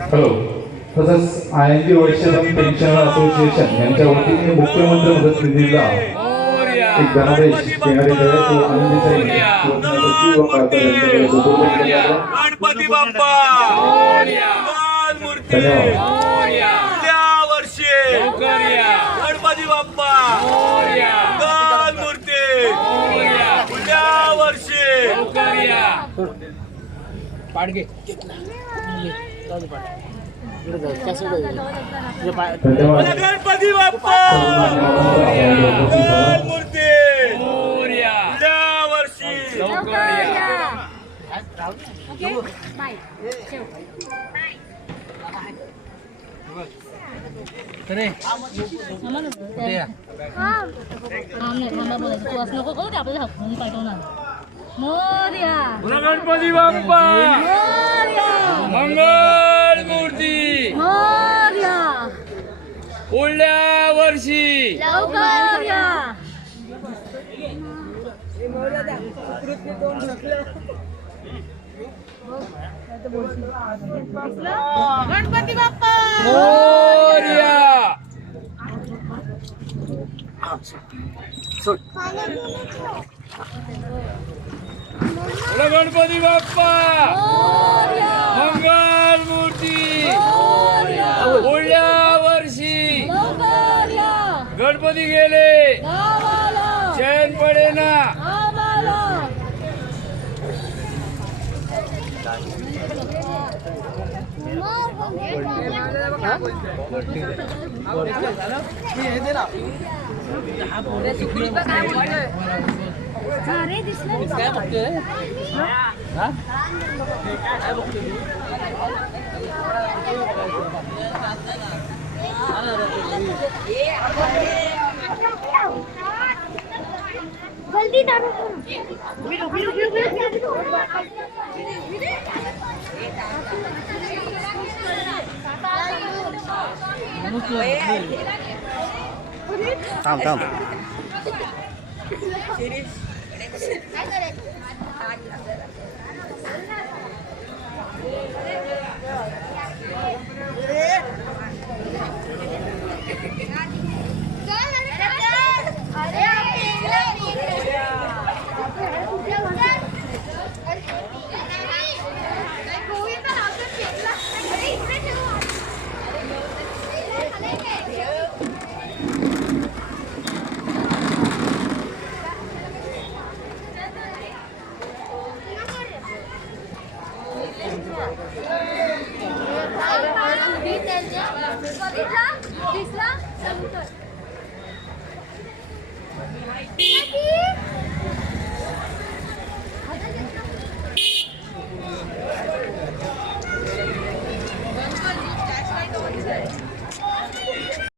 Hello. तसंच ING वैश्यधम pension association यांच्या वतीने मुख्यमंत्री मदत निधीला एक धनादेश देण्यात येत आहे. तो आनंदीचा सचिव व खासदार यांच्याकडे सुपूर्द करण्यात आला. गणपती बाप्पा मूर्ती पुढल्या वर्षी गणपती बाप्पा मूर्ती पुढल्या वर्षी पाडगे गणपती बाप्पा मूर्ती पुढल्या वर्षी गणपती बाप्पा मंगल मूर्ती पुढल्या वर्षी गणपती बाप्पा मोरया गणपती बाप्पा मंगल मूर्ती पुढल्या वर्षी गणपती गेले चैन पडे ना जल्दी थांब थांब दिसला